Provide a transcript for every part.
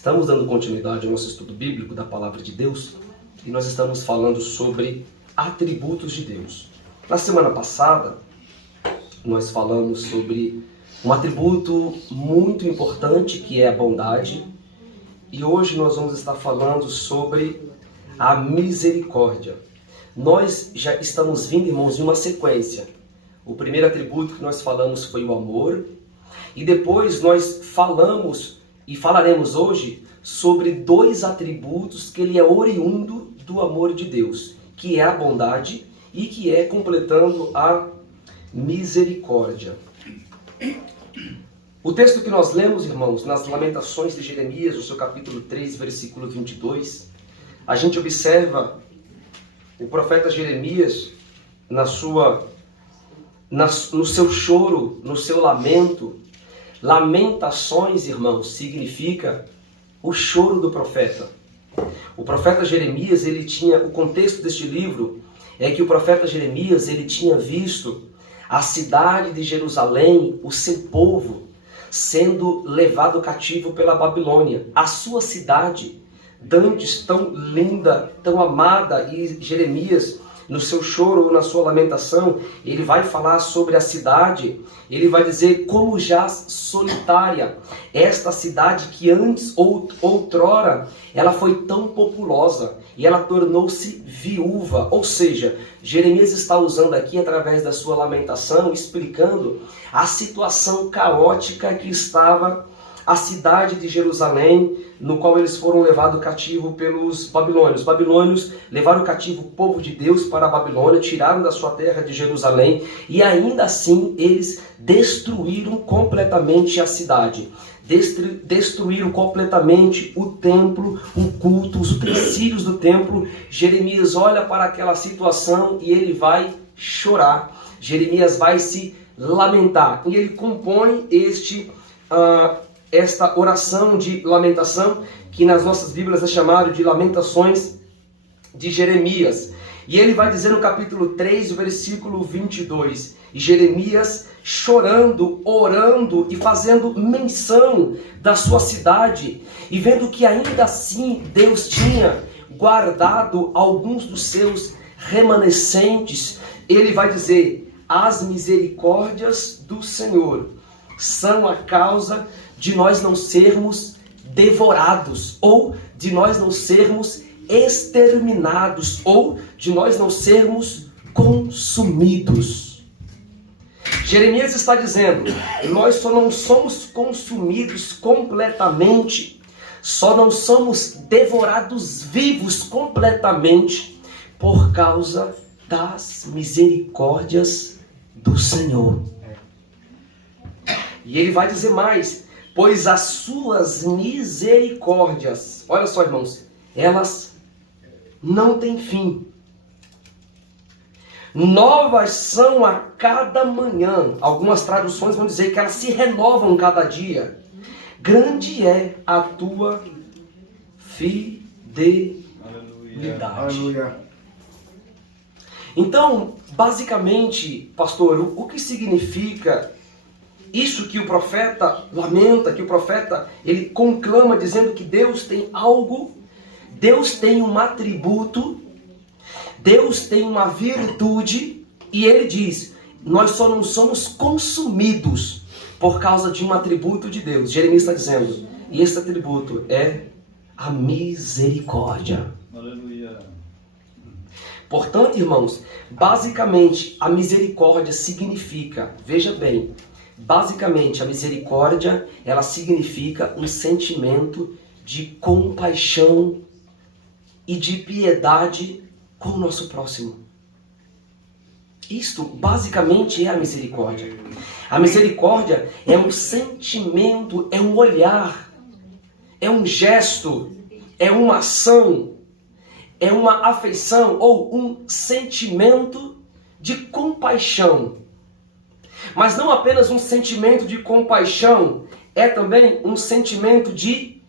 Estamos dando continuidade ao nosso estudo bíblico da Palavra de Deus e nós estamos falando sobre atributos de Deus. Na semana passada, nós falamos sobre um atributo muito importante que é a bondade e hoje nós vamos estar falando sobre a misericórdia. Nós já estamos vindo, irmãos, em uma sequência. O primeiro atributo que nós falamos foi o amor e depois nós falamos e falaremos hoje sobre dois atributos que ele é oriundo do amor de Deus, que é a bondade e que é completando a misericórdia. O texto que nós lemos, irmãos, nas Lamentações de Jeremias, no seu capítulo 3, versículo 22, a gente observa o profeta Jeremias no seu choro, no seu lamento. Lamentações, irmãos, significa o choro do profeta. O profeta Jeremias, ele tinha, o contexto deste livro é que o profeta Jeremias, ele tinha visto a cidade de Jerusalém, o seu povo, sendo levado cativo pela Babilônia. A sua cidade, dantes tão linda, tão amada, e Jeremias, no seu choro ou na sua lamentação, ele vai falar sobre a cidade, ele vai dizer como jaz solitária, esta cidade que antes, outrora, ela foi tão populosa e ela tornou-se viúva. Ou seja, Jeremias está usando aqui, através da sua lamentação, explicando a situação caótica que estava a cidade de Jerusalém, no qual eles foram levados cativo pelos babilônios. Os babilônios levaram cativo o povo de Deus para a Babilônia, tiraram da sua terra de Jerusalém e ainda assim eles destruíram completamente a cidade. Destruíram completamente o templo, o culto, os utensílios do templo. Jeremias olha para aquela situação e ele vai chorar. Jeremias vai se lamentar e ele compõe esta oração de lamentação, que nas nossas Bíblias é chamado de Lamentações de Jeremias. E ele vai dizer no capítulo 3, versículo 22, e Jeremias chorando, orando e fazendo menção da sua cidade, e vendo que ainda assim Deus tinha guardado alguns dos seus remanescentes, ele vai dizer: as misericórdias do Senhor são a causa de nós não sermos devorados, ou de nós não sermos exterminados, ou de nós não sermos consumidos. Jeremias está dizendo: nós só não somos consumidos completamente, só não somos devorados vivos completamente por causa das misericórdias do Senhor. E ele vai dizer mais: pois as suas misericórdias, olha só, irmãos, elas não têm fim. Novas são a cada manhã. Algumas traduções vão dizer que elas se renovam cada dia. Grande é a tua fidelidade. Aleluia. Então, basicamente, pastor, o que significa isso que o profeta lamenta, que o profeta ele conclama, dizendo que Deus tem algo, Deus tem um atributo, Deus tem uma virtude, e ele diz: nós só não somos consumidos por causa de um atributo de Deus. Jeremias está dizendo, e esse atributo é a misericórdia. Aleluia. Portanto, irmãos, basicamente a misericórdia significa, veja bem, basicamente, a misericórdia, ela significa um sentimento de compaixão e de piedade com o nosso próximo. Isto, basicamente, é a misericórdia. A misericórdia é um sentimento, é um olhar, é um gesto, é uma ação, é uma afeição ou um sentimento de compaixão. Mas não apenas um sentimento de compaixão, é também um sentimento de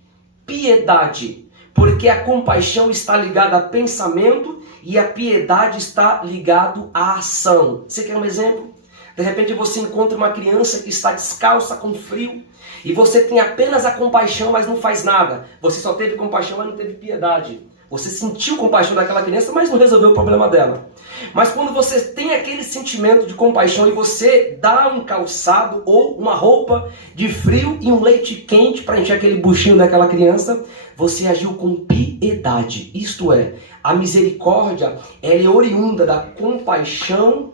piedade. Porque a compaixão está ligada a pensamento e a piedade está ligada à ação. Você quer um exemplo? De repente você encontra uma criança que está descalça, com frio, e você tem apenas a compaixão, mas não faz nada. Você só teve compaixão, mas não teve piedade. Você sentiu compaixão daquela criança, mas não resolveu o problema dela. Mas quando você tem aquele sentimento de compaixão e você dá um calçado ou uma roupa de frio e um leite quente para encher aquele buchinho daquela criança, você agiu com piedade. Isto é, a misericórdia, ela é oriunda da compaixão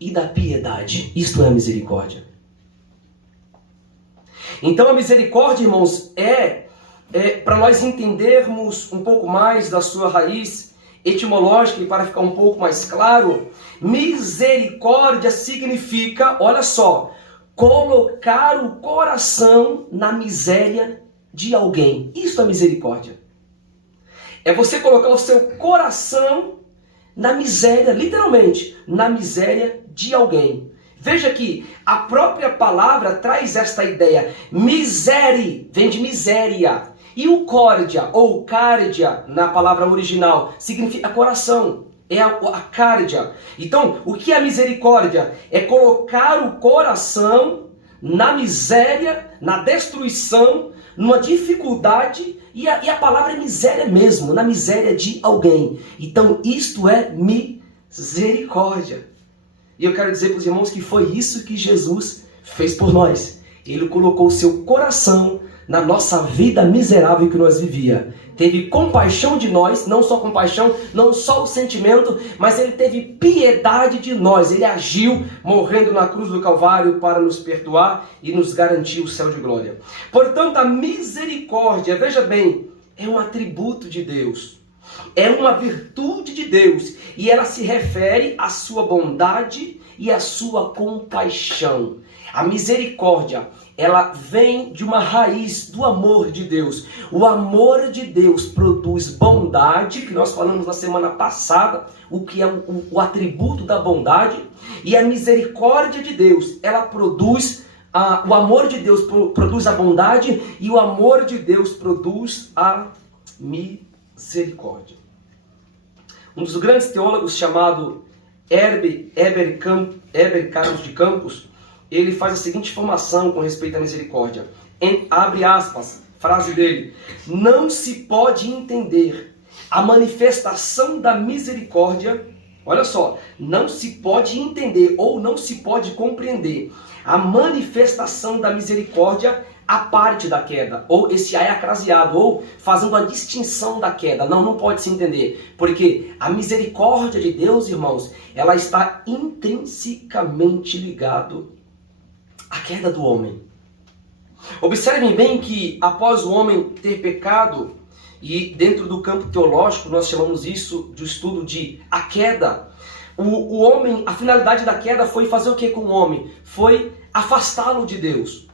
e da piedade. Isto é a misericórdia. Então a misericórdia, irmãos, para nós entendermos um pouco mais da sua raiz etimológica e para ficar um pouco mais claro, misericórdia significa, olha só, colocar o coração na miséria de alguém. Isso é misericórdia. É você colocar o seu coração na miséria, literalmente, na miséria de alguém. Veja que a própria palavra traz esta ideia. Misere, vem de miséria. E o córdia, ou cárdia, na palavra original, significa coração. É a cárdia. Então, o que é misericórdia? É colocar o coração na miséria, na destruição, numa dificuldade, e a palavra é miséria mesmo, na miséria de alguém. Então, isto é misericórdia. E eu quero dizer para os irmãos que foi isso que Jesus fez por nós. Ele colocou o seu coração na nossa vida miserável que nós vivia. Teve compaixão de nós, não só compaixão, não só o sentimento, mas ele teve piedade de nós. Ele agiu morrendo na cruz do Calvário para nos perdoar e nos garantir o céu de glória. Portanto, a misericórdia, veja bem, é um atributo de Deus. É uma virtude de Deus. E ela se refere à sua bondade e à sua compaixão. A misericórdia, ela vem de uma raiz do amor de Deus. O amor de Deus produz bondade, que nós falamos na semana passada, o que é o atributo da bondade. E a misericórdia de Deus, ela produz, o amor de Deus produz a bondade, e o amor de Deus produz a misericórdia. Um dos grandes teólogos chamado Heber Carlos de Campos, ele faz a seguinte informação com respeito à misericórdia. Abre aspas, frase dele: não se pode entender a manifestação da misericórdia, olha só, não se pode entender ou não se pode compreender a manifestação da misericórdia a parte da queda, ou esse A é acraseado, ou fazendo a distinção da queda. Não pode se entender, porque a misericórdia de Deus, irmãos, ela está intrinsecamente ligado à queda do homem. Observem bem que após o homem ter pecado, e dentro do campo teológico nós chamamos isso de estudo de a queda, o homem, a finalidade da queda foi fazer o que com o homem? Foi afastá-lo de Deus.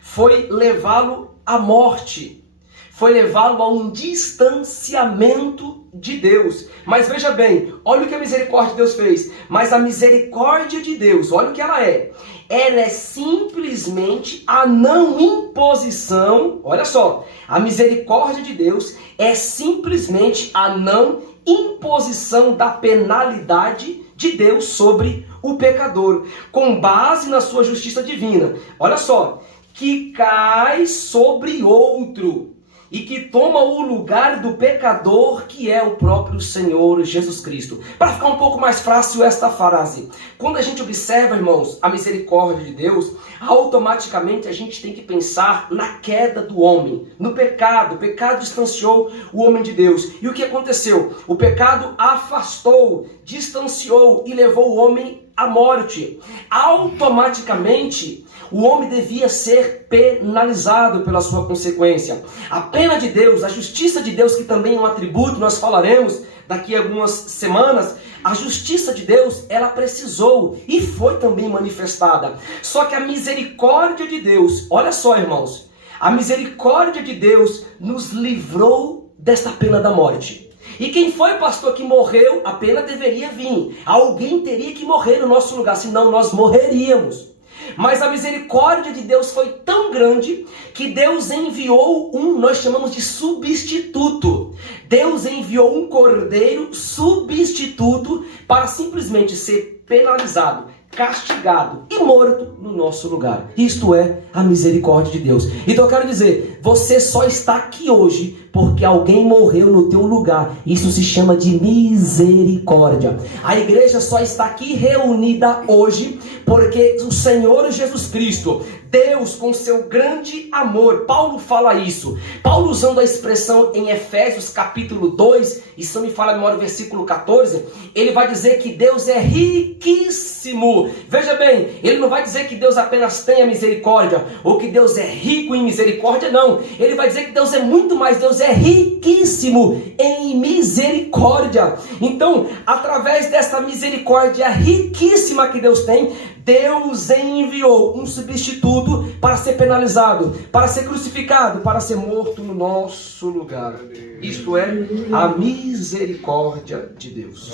Foi levá-lo à morte, foi levá-lo a um distanciamento de Deus. Mas veja bem, olha o que a misericórdia de Deus fez. Mas a misericórdia de Deus, olha o que ela é. Ela é simplesmente a não imposição, olha só, a misericórdia de Deus é simplesmente a não imposição da penalidade de Deus sobre o pecador, com base na sua justiça divina. Olha só, que cai sobre outro e que toma o lugar do pecador, que é o próprio Senhor Jesus Cristo. Para ficar um pouco mais fácil esta frase, quando a gente observa, irmãos, a misericórdia de Deus, automaticamente a gente tem que pensar na queda do homem, no pecado. O pecado distanciou o homem de Deus. E o que aconteceu? O pecado afastou, distanciou e levou o homem à morte. Automaticamente, o homem devia ser penalizado pela sua consequência. A pena de Deus, a justiça de Deus, que também é um atributo, nós falaremos daqui a algumas semanas. A justiça de Deus, ela precisou e foi também manifestada. Só que a misericórdia de Deus, olha só, irmãos, a misericórdia de Deus nos livrou desta pena da morte. E quem foi, pastor, que morreu, a pena deveria vir. Alguém teria que morrer no nosso lugar, senão nós morreríamos. Mas a misericórdia de Deus foi tão grande que Deus enviou nós chamamos de substituto. Deus enviou um cordeiro substituto para simplesmente ser penalizado, castigado e morto no nosso lugar. Isto é a misericórdia de Deus. Então eu quero dizer, você só está aqui hoje porque alguém morreu no teu lugar. Isso se chama de misericórdia. A igreja só está aqui reunida hoje porque o Senhor Jesus Cristo, Deus com seu grande amor, Paulo fala isso. Paulo usando a expressão em Efésios capítulo 2, e se não me falha a memória, versículo 14, ele vai dizer que Deus é riquíssimo. Veja bem, ele não vai dizer que Deus apenas tenha misericórdia, ou que Deus é rico em misericórdia, não. Ele vai dizer que Deus é muito mais, Deus é riquíssimo em misericórdia. Então, através dessa misericórdia riquíssima que Deus tem, Deus enviou um substituto para ser penalizado, para ser crucificado, para ser morto no nosso lugar. Isto é a misericórdia de Deus.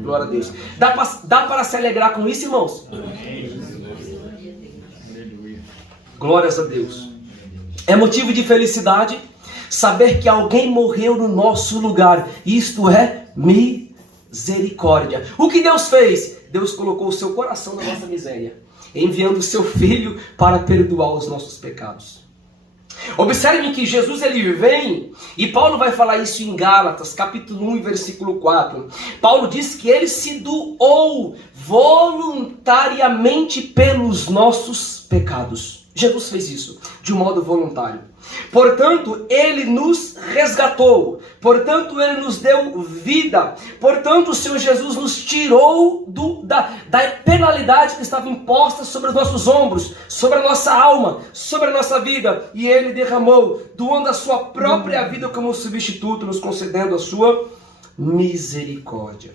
Glória a Deus. Dá para se alegrar com isso, irmãos? Glórias a Deus. É motivo de felicidade saber que alguém morreu no nosso lugar. Isto é misericórdia. O que Deus fez? Deus colocou o seu coração na nossa miséria, enviando o seu Filho para perdoar os nossos pecados. Observem que Jesus ele vem, e Paulo vai falar isso em Gálatas, capítulo 1, versículo 4. Paulo diz que ele se doou voluntariamente pelos nossos pecados. Jesus fez isso de um modo voluntário. Portanto, ele nos resgatou. Portanto, ele nos deu vida. Portanto, o Senhor Jesus nos tirou da penalidade que estava imposta sobre os nossos ombros, sobre a nossa alma, sobre a nossa vida. E ele derramou, doando a sua própria vida como substituto, nos concedendo a sua misericórdia.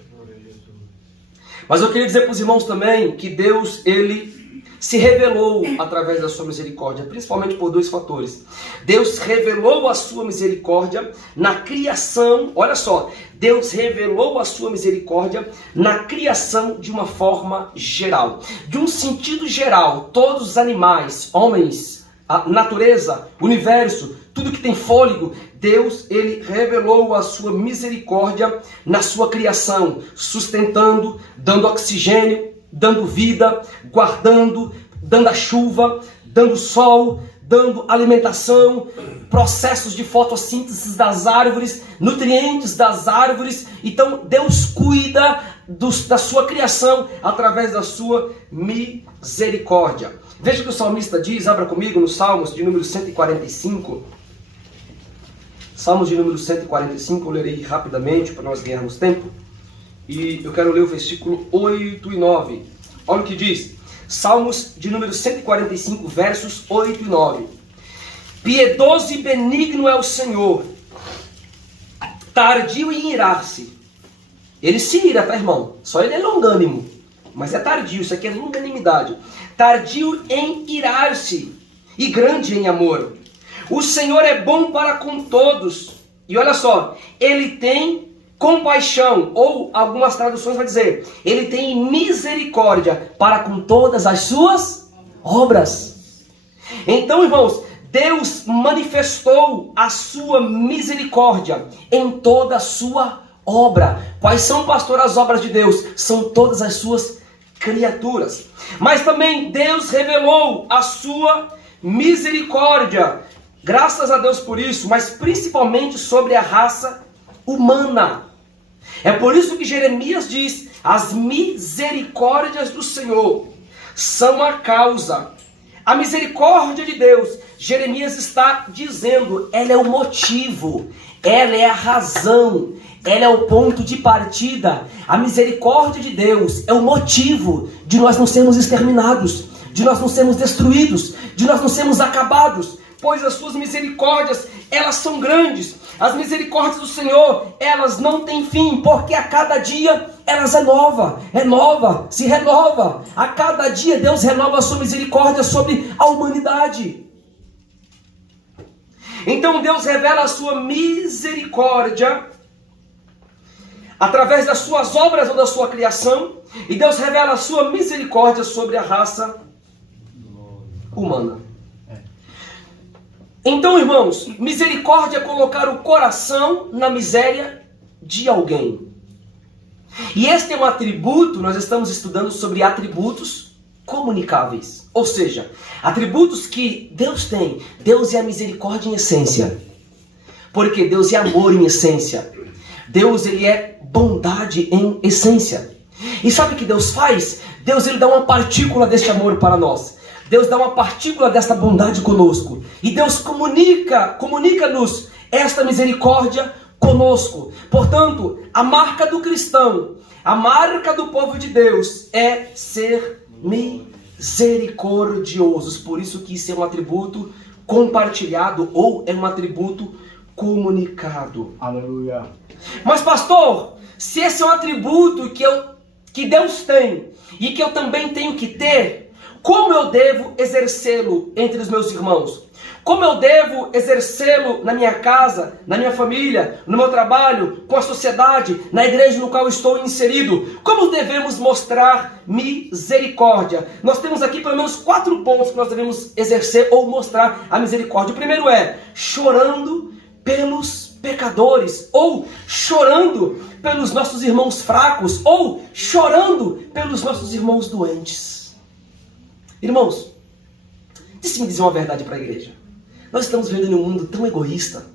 Mas eu queria dizer para os irmãos também que Deus, ele se revelou através da sua misericórdia, principalmente por dois fatores. Deus revelou a sua misericórdia na criação, olha só, Deus revelou a sua misericórdia na criação de uma forma geral. De um sentido geral, todos os animais, homens, a natureza, o universo, tudo que tem fôlego, Deus, ele revelou a sua misericórdia na sua criação, sustentando, dando oxigênio, dando vida, guardando, dando a chuva, dando sol, dando alimentação, processos de fotossíntese das árvores, nutrientes das árvores. Então Deus cuida da sua criação através da sua misericórdia. Veja o que o salmista diz, abra comigo no Salmos de número 145. Salmos de número 145, eu lerei rapidamente para nós ganharmos tempo. E eu quero ler o versículo 8 e 9. Olha o que diz. Salmos de número 145, versos 8 e 9. Piedoso e benigno é o Senhor, tardio em irar-se. Ele se ira, tá, irmão? Só ele é longânimo, mas é tardio, isso aqui é longanimidade. Tardio em irar-se e grande em amor. O Senhor é bom para com todos. E olha só, ele tem compaixão, ou algumas traduções vai dizer, ele tem misericórdia para com todas as suas obras. Então, irmãos, Deus manifestou a sua misericórdia em toda a sua obra. Quais são, pastor, as obras de Deus? São todas as suas criaturas. Mas também Deus revelou a sua misericórdia, graças a Deus por isso, mas principalmente sobre a raça humana. É por isso que Jeremias diz, as misericórdias do Senhor são a causa. A misericórdia de Deus, Jeremias está dizendo, ela é o motivo, ela é a razão, ela é o ponto de partida. A misericórdia de Deus é o motivo de nós não sermos exterminados, de nós não sermos destruídos, de nós não sermos acabados, pois as suas misericórdias, elas são grandes. As misericórdias do Senhor, elas não têm fim, porque a cada dia elas é nova, se renova. A cada dia Deus renova a sua misericórdia sobre a humanidade. Então Deus revela a sua misericórdia através das suas obras ou da sua criação, e Deus revela a sua misericórdia sobre a raça humana. Então, irmãos, misericórdia é colocar o coração na miséria de alguém. E este é um atributo, nós estamos estudando sobre atributos comunicáveis. Ou seja, atributos que Deus tem. Deus é a misericórdia em essência. Porque Deus é amor em essência. Deus, ele é bondade em essência. E sabe o que Deus faz? Deus, ele dá uma partícula deste amor para nós. Deus dá uma partícula desta bondade conosco. E Deus comunica-nos esta misericórdia conosco. Portanto, a marca do cristão, a marca do povo de Deus é ser misericordiosos. Por isso que isso é um atributo compartilhado ou é um atributo comunicado. Aleluia. Mas pastor, se esse é um atributo que Deus tem e que eu também tenho que ter, como eu devo exercê-lo entre os meus irmãos? Como eu devo exercê-lo na minha casa, na minha família, no meu trabalho, com a sociedade, na igreja no qual estou inserido? Como devemos mostrar misericórdia? Nós temos aqui pelo menos 4 pontos que nós devemos exercer ou mostrar a misericórdia. O primeiro é chorando pelos pecadores, ou chorando pelos nossos irmãos fracos, ou chorando pelos nossos irmãos doentes. Irmãos, deixe-me dizer uma verdade para a igreja. Nós estamos vivendo em um mundo tão egoísta.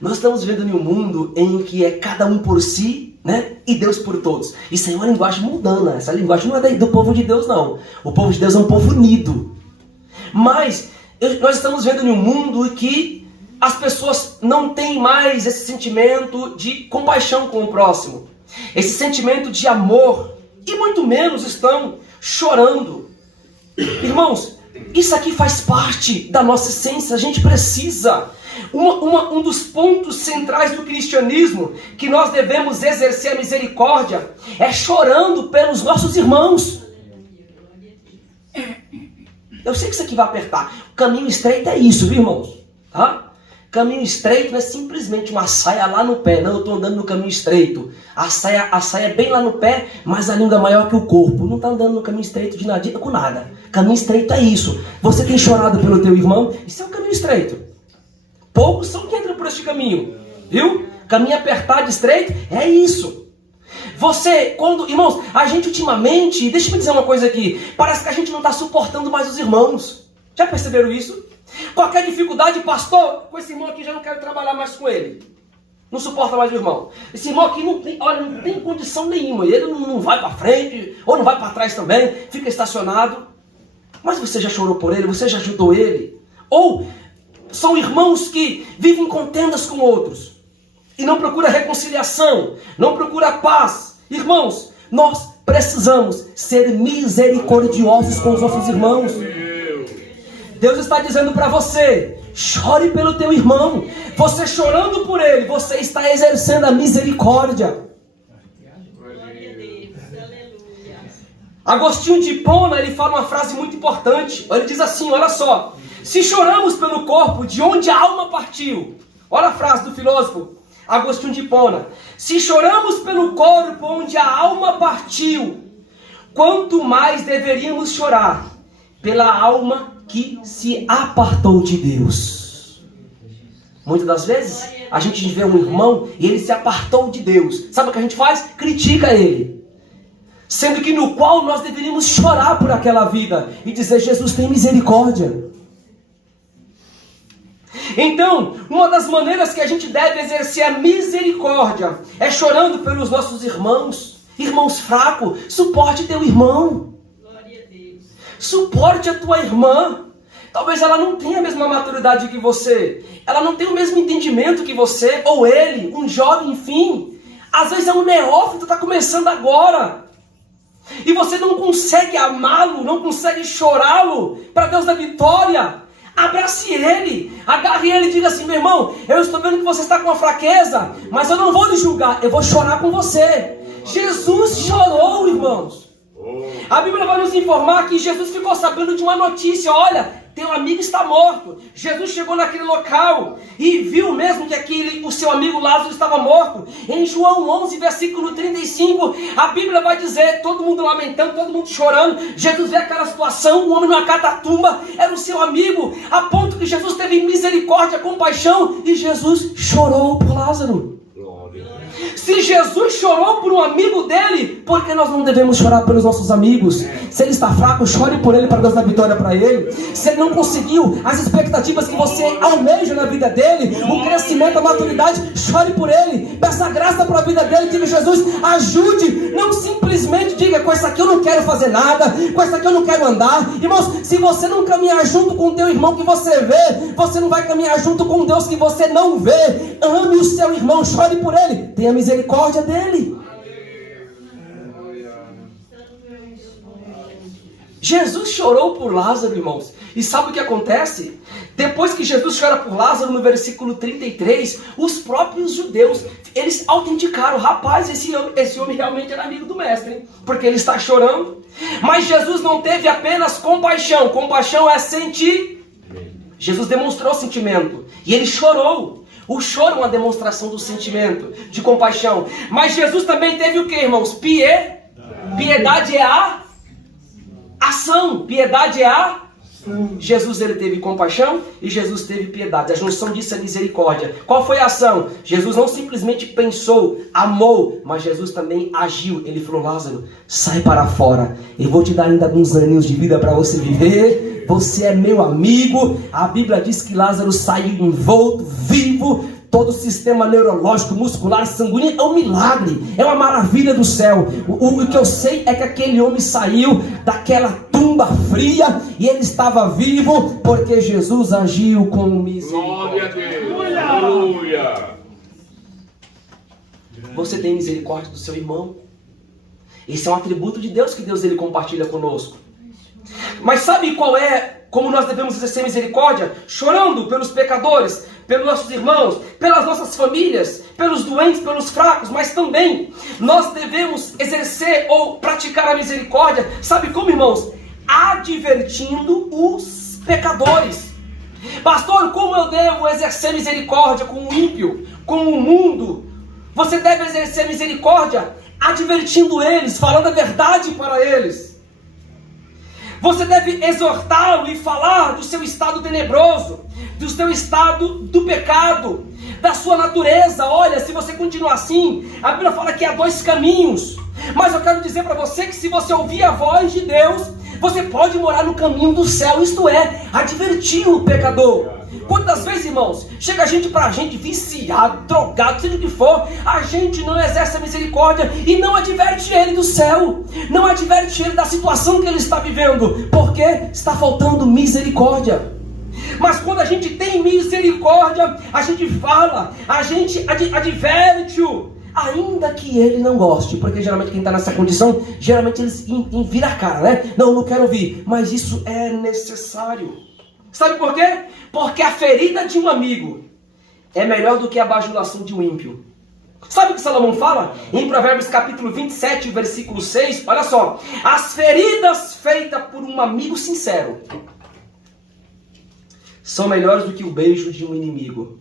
Nós estamos vivendo em um mundo em que é cada um por si, né? E Deus por todos. Isso aí é uma linguagem mundana. Essa linguagem não é do povo de Deus, não. O povo de Deus é um povo unido. Mas nós estamos vivendo em um mundo que as pessoas não têm mais esse sentimento de compaixão com o próximo. Esse sentimento de amor. E muito menos estão chorando. Irmãos, isso aqui faz parte da nossa essência. A gente precisa. Um dos pontos centrais do cristianismo que nós devemos exercer a misericórdia é chorando pelos nossos irmãos. Eu sei que isso aqui vai apertar. O caminho estreito é isso, viu, irmãos? Tá? Caminho estreito não é simplesmente uma saia lá no pé. Não, eu estou andando no caminho estreito. A saia é bem lá no pé, mas a língua é maior que o corpo. Não está andando no caminho estreito de nada, com nada. Caminho estreito é isso. Você tem chorado pelo teu irmão? Isso é um caminho estreito. Poucos são que entram por este caminho. Viu? Caminho apertado, estreito, é isso. Irmãos, a gente ultimamente, deixa eu me dizer uma coisa aqui. Parece que a gente não está suportando mais os irmãos. Já perceberam isso? Qualquer dificuldade, pastor, com esse irmão aqui já não quero trabalhar mais com ele. Não suporta mais o irmão. Esse irmão aqui não tem condição nenhuma. Ele não vai para frente, ou não vai para trás também, fica estacionado. Mas você já chorou por ele? Você já ajudou ele? Ou são irmãos que vivem contendas com outros e não procuram reconciliação, não procuram paz. Irmãos, nós precisamos ser misericordiosos com os nossos irmãos. Deus está dizendo para você, chore pelo teu irmão. Você chorando por ele, você está exercendo a misericórdia. Agostinho de Hipona, ele fala uma frase muito importante. Ele diz assim, olha só. Se choramos pelo corpo de onde a alma partiu. Olha a frase do filósofo Agostinho de Hipona. Se choramos pelo corpo onde a alma partiu, quanto mais deveríamos chorar pela alma que se apartou de Deus. Muitas das vezes a gente vê um irmão e ele se apartou de Deus. Sabe o que a gente faz? Critica ele. Sendo que no qual nós deveríamos chorar por aquela vida e dizer, Jesus tem misericórdia. Então, uma das maneiras que a gente deve exercer a misericórdia é chorando pelos nossos irmãos. Irmãos fracos, suporte teu irmão. Glória a Deus. Suporte a tua irmã. Talvez ela não tenha a mesma maturidade que você. Ela não tenha o mesmo entendimento que você. Ou ele, um jovem, enfim. Às vezes é um neófito, está começando agora. E você não consegue amá-lo, não consegue chorá-lo para Deus da vitória. Abrace ele, agarre ele e diga assim, meu irmão, eu estou vendo que você está com uma fraqueza, mas eu não vou lhe julgar, eu vou chorar com você. Jesus chorou, irmãos. A Bíblia vai nos informar que Jesus ficou sabendo de uma notícia, olha, teu amigo está morto. Jesus chegou naquele local e viu mesmo que o seu amigo Lázaro estava morto. Em João 11, versículo 35, a Bíblia vai dizer, todo mundo lamentando, todo mundo chorando. Jesus vê aquela situação, o homem numa catatumba, era o seu amigo, a ponto que Jesus teve misericórdia, compaixão, e Jesus chorou por Lázaro. Se Jesus chorou por um amigo dele, por que nós não devemos chorar pelos nossos amigos? Se ele está fraco, chore por ele para Deus dar vitória para ele. Se ele não conseguiu as expectativas que você almeja na vida dele, o crescimento, a maturidade, chore por ele. Peça graça para a vida dele, diga: Jesus, ajude. Não simplesmente diga: com essa aqui eu não quero fazer nada, com essa aqui eu não quero andar. Irmãos, se você não caminhar junto com o teu irmão que você vê, você não vai caminhar junto com Deus que você não vê. Ame o seu irmão, chore por ele, tenha misericórdia dele. Jesus chorou por Lázaro, irmãos. E sabe o que acontece? Depois que Jesus chora por Lázaro, no versículo 33, os próprios judeus, eles autenticaram: rapaz, esse homem realmente era amigo do mestre, hein? Porque ele está chorando. Mas Jesus não teve apenas compaixão. Compaixão é sentir. Jesus demonstrou sentimento e ele chorou. O choro é uma demonstração do sentimento, de compaixão. Mas Jesus também teve o que, irmãos? Piedade é a ação. Piedade é a... Jesus, ele teve compaixão e Jesus teve piedade. A junção disso é misericórdia. Qual foi a ação? Jesus não simplesmente pensou, amou, mas Jesus também agiu. Ele falou: Lázaro, sai para fora. Eu vou te dar ainda alguns aninhos de vida para você viver. Você é meu amigo. A Bíblia diz que Lázaro saiu envolto, vivo. Todo o sistema neurológico, muscular, sanguíneo é um milagre, é uma maravilha do céu. O que eu sei é que aquele homem saiu daquela tumba fria e ele estava vivo porque Jesus agiu com misericórdia. Glória a Deus. Aleluia. Você tem misericórdia do seu irmão. Esse é um atributo de Deus que Deus ele compartilha conosco. Mas sabe qual é, como nós devemos exercer misericórdia? Chorando pelos pecadores, pelos nossos irmãos, pelas nossas famílias, pelos doentes, pelos fracos, mas também nós devemos exercer ou praticar a misericórdia, sabe como, irmãos? Advertindo os pecadores. Pastor, como eu devo exercer misericórdia com o ímpio, com o mundo? Você deve exercer misericórdia advertindo eles, falando a verdade para eles. Você deve exortá-lo e falar do seu estado tenebroso, do seu estado do pecado, da sua natureza. Olha, se você continuar assim, a Bíblia fala que há dois caminhos. Mas eu quero dizer para você que se você ouvir a voz de Deus, você pode morar no caminho do céu, isto é, advertir o pecador. Quantas vezes, irmãos, chega gente pra gente viciado, drogado, seja o que for, a gente não exerce a misericórdia e não adverte ele do céu, não adverte ele da situação que ele está vivendo, porque está faltando misericórdia. Mas quando a gente tem misericórdia, a gente fala, a gente adverte-o, ainda que ele não goste, porque geralmente quem está nessa condição, geralmente eles viram a cara, né? Não quero ouvir, mas isso é necessário. Sabe por quê? Porque a ferida de um amigo é melhor do que a bajulação de um ímpio. Sabe o que Salomão fala? Em Provérbios capítulo 27, versículo 6, olha só: as feridas feitas por um amigo sincero são melhores do que o beijo de um inimigo.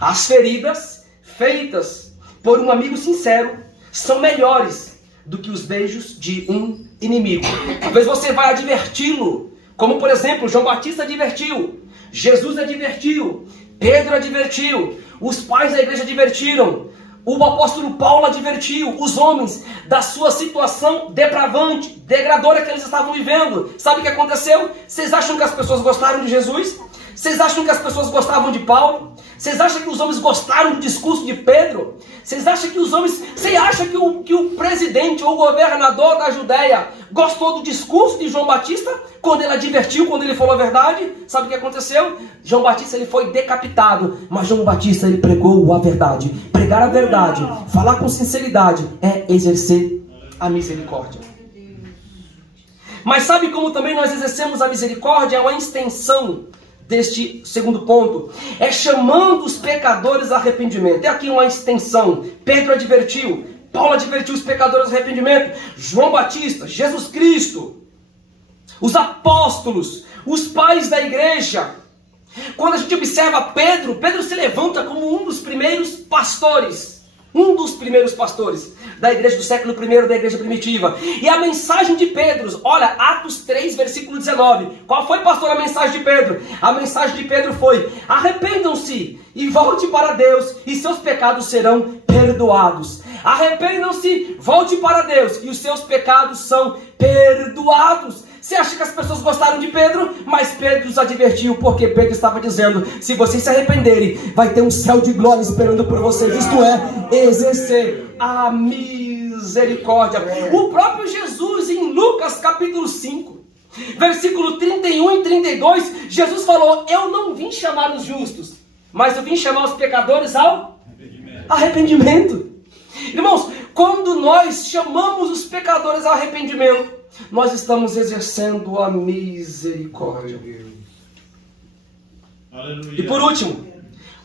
As feridas feitas por um amigo sincero são melhores do que os beijos de um inimigo. Talvez você vai adverti-lo, como por exemplo João Batista advertiu, Jesus advertiu, Pedro advertiu, os pais da igreja advertiram, o apóstolo Paulo advertiu os homens da sua situação depravante, degradora que eles estavam vivendo. Sabe o que aconteceu? Vocês acham que as pessoas gostaram de Jesus? Vocês acham que as pessoas gostavam de Paulo? Vocês acham que os homens gostaram do discurso de Pedro? Vocês acham que os homens... Você acha que o presidente ou o governador da Judéia gostou do discurso de João Batista? Quando ele advertiu, quando ele falou a verdade? Sabe o que aconteceu? João Batista ele foi decapitado, mas João Batista ele pregou a verdade. Pregar a verdade, falar com sinceridade, é exercer a misericórdia. Mas sabe como também nós exercemos a misericórdia? É uma extensão deste segundo ponto, é chamando os pecadores a arrependimento. É aqui uma extensão. Pedro advertiu, Paulo advertiu os pecadores a arrependimento, João Batista, Jesus Cristo, os apóstolos, os pais da igreja. Quando a gente observa Pedro se levanta como um dos primeiros pastores. um dos primeiros pastores da igreja do século I, da igreja primitiva. E a mensagem de Pedro, olha, Atos 3, versículo 19. Qual foi, pastor, a mensagem de Pedro? A mensagem de Pedro foi: arrependam-se e volte para Deus, e seus pecados serão perdoados. Arrependam-se, volte para Deus, e os seus pecados são perdoados. Você acha que as pessoas gostaram de Pedro? Mas Pedro os advertiu, porque Pedro estava dizendo: se vocês se arrependerem, vai ter um céu de glória esperando por vocês. Isto é, exercer a misericórdia. O próprio Jesus, em Lucas capítulo 5, versículo 31 e 32, Jesus falou: eu não vim chamar os justos, mas eu vim chamar os pecadores ao arrependimento. Irmãos, quando nós chamamos os pecadores ao arrependimento, nós estamos exercendo a misericórdia. Aleluia. E por último,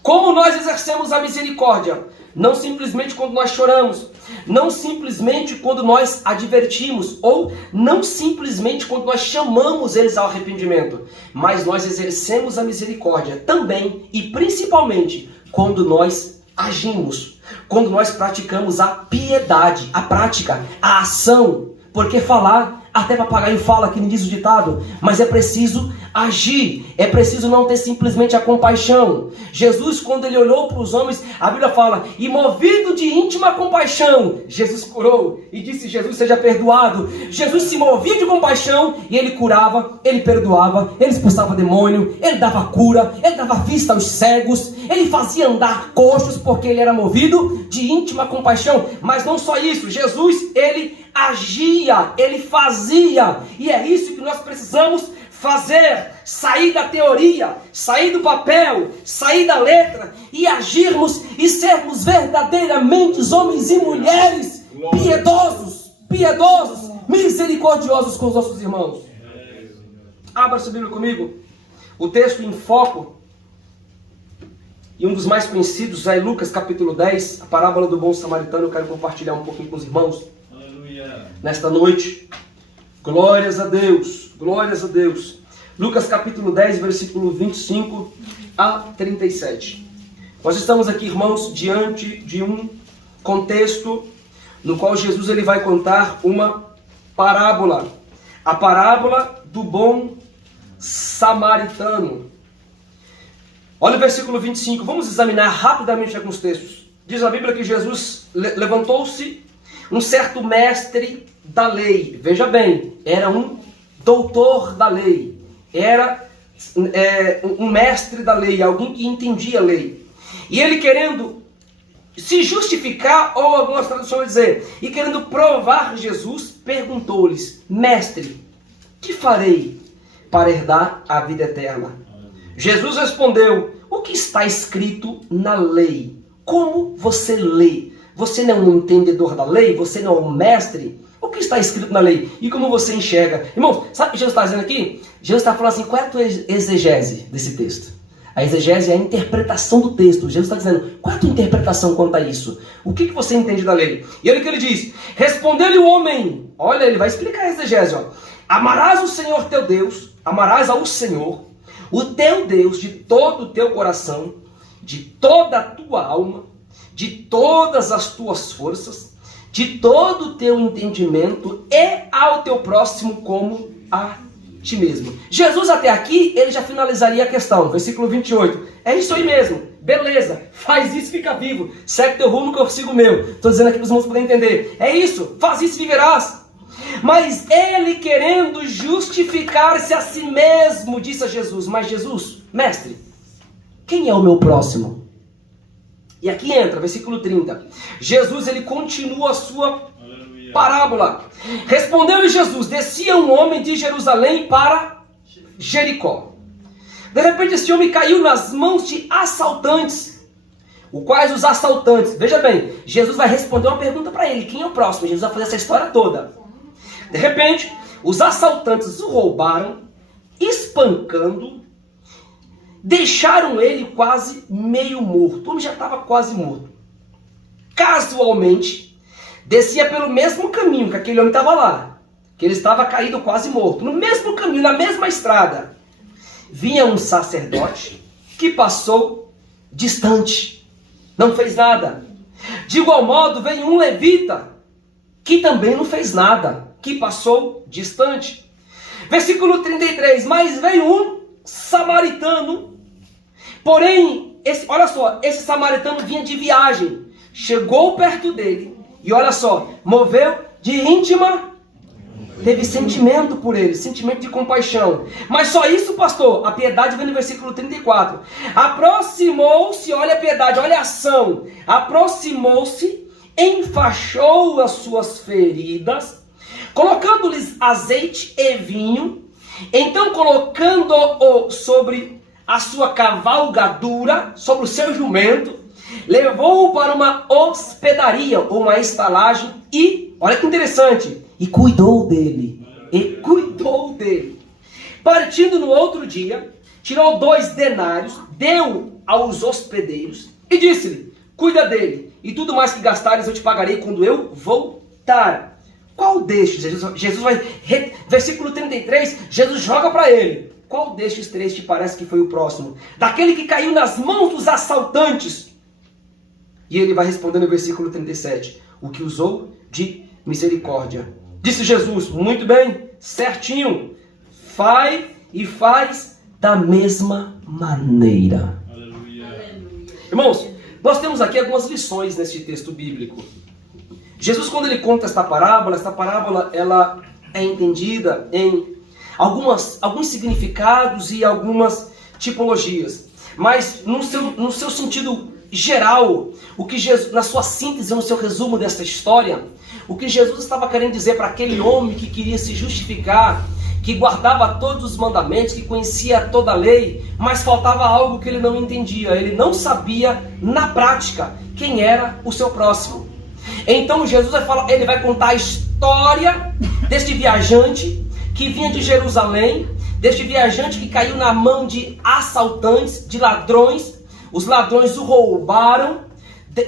como nós exercemos a misericórdia? Não simplesmente quando nós choramos, não simplesmente quando nós advertimos, ou não simplesmente quando nós chamamos eles ao arrependimento, mas nós exercemos a misericórdia também e principalmente quando nós agimos, quando nós praticamos a piedade, a prática, a ação. Porque falar, até papagaio fala, que nem diz o ditado, mas é preciso agir, é preciso não ter simplesmente a compaixão. Jesus, quando ele olhou para os homens, a Bíblia fala: e movido de íntima compaixão, Jesus curou, e disse: Jesus, seja perdoado. Jesus se movia de compaixão, e ele curava, ele perdoava, ele expulsava demônio, ele dava cura, ele dava vista aos cegos, ele fazia andar coxos, porque ele era movido de íntima compaixão. Mas não só isso, Jesus, ele agia, ele fazia, e é isso que nós precisamos fazer: sair da teoria, sair do papel, sair da letra e agirmos e sermos verdadeiramente homens e mulheres piedosos, misericordiosos com os nossos irmãos. Abra sua Bíblia comigo. O texto em foco, e um dos mais conhecidos, é Lucas capítulo 10, a parábola do bom samaritano. Eu quero compartilhar um pouquinho com os irmãos nesta noite. Glórias a Deus, glórias a Deus. Lucas capítulo 10, versículo 25 a 37. Nós estamos aqui, irmãos, diante de um contexto no qual Jesus ele vai contar uma parábola. A parábola do bom samaritano. Olha o versículo 25, vamos examinar rapidamente alguns textos. Diz a Bíblia que Jesus levantou-se um certo mestre da lei. Veja bem, era um doutor da lei, era um mestre da lei, alguém que entendia a lei. E ele, querendo se justificar, ou algumas traduções dizer, e querendo provar Jesus, perguntou-lhes: mestre, que farei para herdar a vida eterna? Jesus respondeu: o que está escrito na lei? Como você lê? Você não é um entendedor da lei? Você não é um mestre? O que está escrito na lei? E como você enxerga? Irmãos, sabe o que Jesus está dizendo aqui? Jesus está falando assim: qual é a tua exegese desse texto? A exegese é a interpretação do texto. Jesus está dizendo: qual é a tua interpretação quanto a isso? O que você entende da lei? E olha o que ele diz: respondeu-lhe o homem. Olha, ele vai explicar a exegese. Ó. Amarás o Senhor teu Deus, amarás ao Senhor, o teu Deus, de todo o teu coração, de toda a tua alma, de todas as tuas forças, de todo o teu entendimento, e ao teu próximo como a ti mesmo. Jesus até aqui, ele já finalizaria a questão, versículo 28. É isso aí mesmo, beleza, faz isso e fica vivo, segue teu rumo que eu sigo o meu. Estou dizendo aqui para os irmãos poderem entender. É isso, faz isso e viverás. Mas ele, querendo justificar-se a si mesmo, disse a Jesus: mas Jesus, mestre, quem é o meu próximo? E aqui entra, versículo 30. Jesus, ele continua a sua parábola. Respondeu-lhe Jesus: descia um homem de Jerusalém para Jericó. De repente esse homem caiu nas mãos de assaltantes, os quais os assaltantes, veja bem, Jesus vai responder uma pergunta para ele: quem é o próximo? Jesus vai fazer essa história toda. De repente, os assaltantes o roubaram, espancando, deixaram ele quase meio morto. O homem já estava quase morto. Casualmente, descia pelo mesmo caminho que aquele homem estava lá, que ele estava caído quase morto. No mesmo caminho, na mesma estrada, vinha um sacerdote que passou distante, não fez nada. De igual modo, veio um levita, que também não fez nada, que passou distante. Versículo 33, mas veio um samaritano, porém, olha só, esse samaritano vinha de viagem, chegou perto dele, e olha só, moveu de íntima, teve sentimento por ele, sentimento de compaixão. Mas só isso, pastor? A piedade vem no versículo 34. Aproximou-se, olha a piedade, olha a ação. Aproximou-se, enfaixou as suas feridas, colocando-lhes azeite e vinho. Então, colocando-o sobre a sua cavalgadura, sobre o seu jumento, levou-o para uma hospedaria, ou uma estalagem, e, olha que interessante, e cuidou dele. Partindo no outro dia, tirou 2 denários, deu aos hospedeiros, e disse-lhe, cuida dele, e tudo mais que gastares eu te pagarei quando eu voltar. Qual destes? Jesus vai, versículo 33, Jesus joga para ele. Qual destes 3 te parece que foi o próximo? Daquele que caiu nas mãos dos assaltantes. E ele vai responder no versículo 37, o que usou de misericórdia. Disse Jesus, muito bem, certinho, faz da mesma maneira. Aleluia. Irmãos, nós temos aqui algumas lições neste texto bíblico. Jesus, quando ele conta esta parábola ela é entendida em alguns significados e algumas tipologias. Mas no seu sentido geral, o que Jesus, na sua síntese, no seu resumo dessa história, o que Jesus estava querendo dizer para aquele homem que queria se justificar, que guardava todos os mandamentos, que conhecia toda a lei, mas faltava algo que ele não entendia. Ele não sabia, na prática, quem era o seu próximo. Então Jesus ele vai contar a história deste viajante que vinha de Jerusalém, deste viajante que caiu na mão de assaltantes, de ladrões. Os ladrões o roubaram,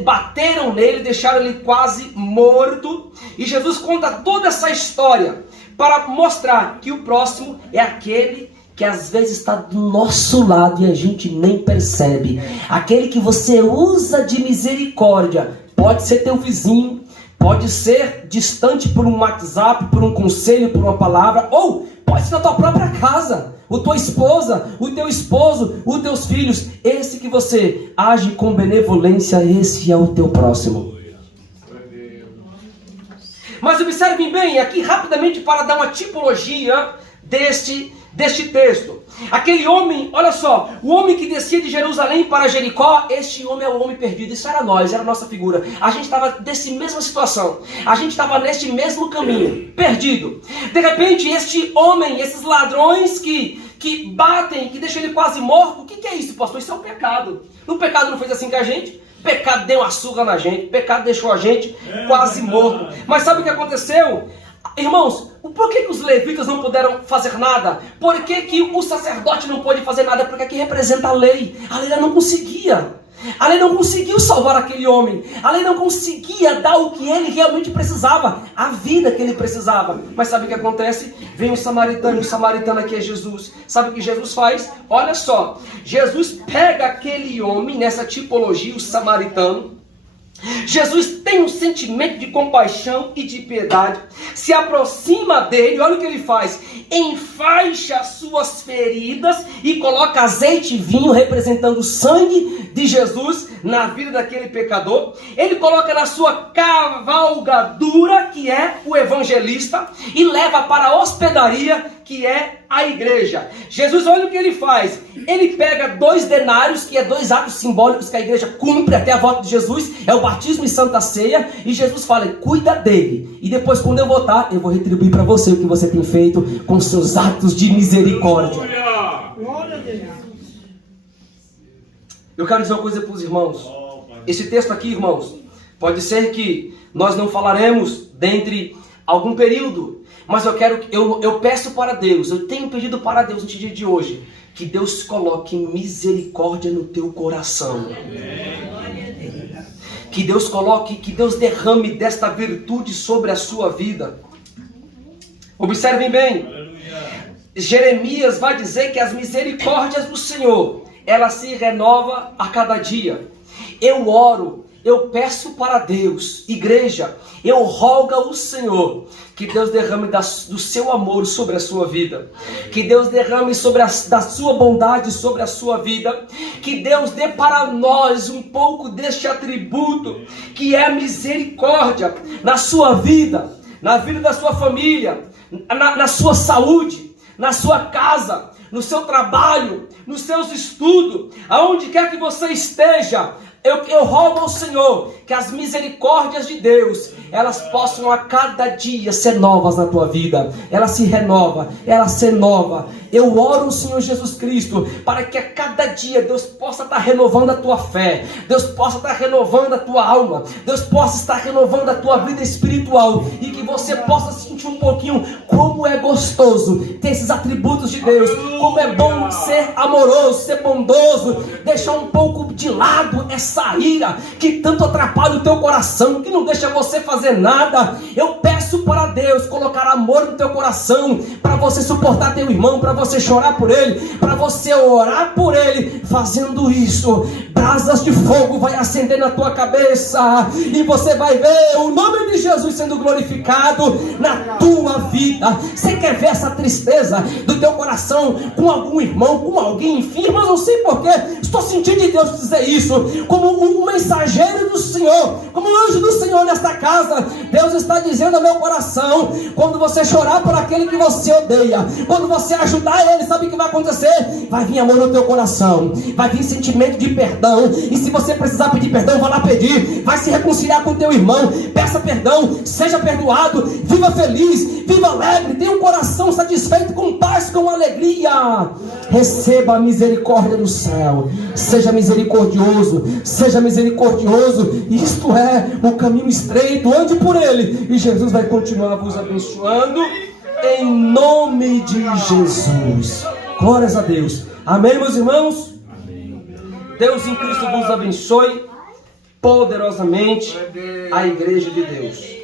bateram nele, deixaram ele quase morto. E Jesus conta toda essa história para mostrar que o próximo é aquele que às vezes está do nosso lado e a gente nem percebe. Aquele que você usa de misericórdia. Pode ser teu vizinho, pode ser distante por um WhatsApp, por um conselho, por uma palavra, ou pode ser na tua própria casa. A tua esposa, o teu esposo, os teus filhos. Esse que você age com benevolência, esse é o teu próximo. Mas observem bem, aqui rapidamente para dar uma tipologia deste texto. Aquele homem, olha só, o homem que descia de Jerusalém para Jericó, este homem é o homem perdido. Isso era nós, era a nossa figura. A gente estava nessa mesma situação. A gente estava neste mesmo caminho, perdido. De repente, este homem, esses ladrões que batem, que deixam ele quase morto. O que é isso, pastor? Isso é um pecado. O pecado não fez assim com a gente. O pecado deu uma surra na gente. O pecado deixou a gente quase morto. Mas sabe o que aconteceu? Irmãos, por que os levitas não puderam fazer nada? Por que o sacerdote não pôde fazer nada? Porque aqui representa a lei. A lei não conseguia. A lei não conseguiu salvar aquele homem. A lei não conseguia dar o que ele realmente precisava. A vida que ele precisava. Mas sabe o que acontece? Vem um samaritano. O samaritano aqui é Jesus. Sabe o que Jesus faz? Olha só. Jesus pega aquele homem nessa tipologia, o samaritano. Jesus tem um sentimento de compaixão e de piedade, se aproxima dele, olha o que ele faz, enfaixa as suas feridas e coloca azeite e vinho, representando o sangue de Jesus na vida daquele pecador. Ele coloca na sua cavalgadura, que é o evangelista, e leva para a hospedaria, que é a igreja. Jesus, olha o que ele faz. Ele pega 2 denários, que é 2 atos simbólicos que a igreja cumpre até a volta de Jesus, é o batismo e Santa Ceia, e Jesus fala, cuida dele, e depois quando eu voltar, eu vou retribuir para você o que você tem feito com seus atos de misericórdia. Glória a Deus. Eu quero dizer uma coisa para os irmãos. Esse texto aqui, irmãos, pode ser que nós não falaremos dentre algum período, mas eu peço para Deus, eu tenho pedido para Deus no dia de hoje, que Deus coloque misericórdia no teu coração. Que Deus coloque, que Deus derrame desta virtude sobre a sua vida. Observem bem. Jeremias vai dizer que as misericórdias do Senhor, ela se renova a cada dia. Eu oro eu peço para Deus, igreja, eu rogo ao Senhor, que Deus derrame do seu amor sobre a sua vida, que Deus derrame da sua bondade sobre a sua vida, que Deus dê para nós um pouco deste atributo, que é a misericórdia, na sua vida, na vida da sua família, na sua saúde, na sua casa, no seu trabalho, nos seus estudos, aonde quer que você esteja. Eu rogo ao Senhor que as misericórdias de Deus, elas possam a cada dia ser novas na tua vida. Ela se renova, ela se nova. Eu oro ao Senhor Jesus Cristo para que a cada dia Deus possa estar renovando a tua fé, Deus possa estar renovando a tua alma, Deus possa estar renovando a tua vida espiritual, e que você possa sentir um pouquinho como é gostoso ter esses atributos de Deus, como é bom ser amoroso, ser bondoso, deixar um pouco de lado essa ira que tanto atrapalha o teu coração, que não deixa você fazer nada. Eu peço para Deus colocar amor no teu coração, para você suportar teu irmão, para você chorar por ele, para você orar por ele. Fazendo isso, brasas de fogo vai acender na tua cabeça, e você vai ver o nome de Jesus sendo glorificado na tua vida. Você quer ver essa tristeza do teu coração com algum irmão, com alguém, enfim, mas não sei porquê, estou sentindo de Deus dizer isso, como um mensageiro do Senhor, como um anjo do Senhor nesta casa. Deus está dizendo ao meu coração: quando você chorar por aquele que você odeia, quando você ajudar ele, sabe o que vai acontecer? Vai vir amor no teu coração, vai vir sentimento de perdão, e se você precisar pedir perdão, vai lá pedir, vai se reconciliar com teu irmão, peça perdão, seja perdoado, viva feliz, viva alegre, tenha um coração satisfeito, com paz, com alegria. Receba a misericórdia do céu, seja misericordioso, isto é o caminho estreito, ande por ele, e Jesus vai continuar vos abençoando, em nome de Jesus. Glórias a Deus. Amém, meus irmãos? Deus em Cristo vos abençoe poderosamente, a igreja de Deus.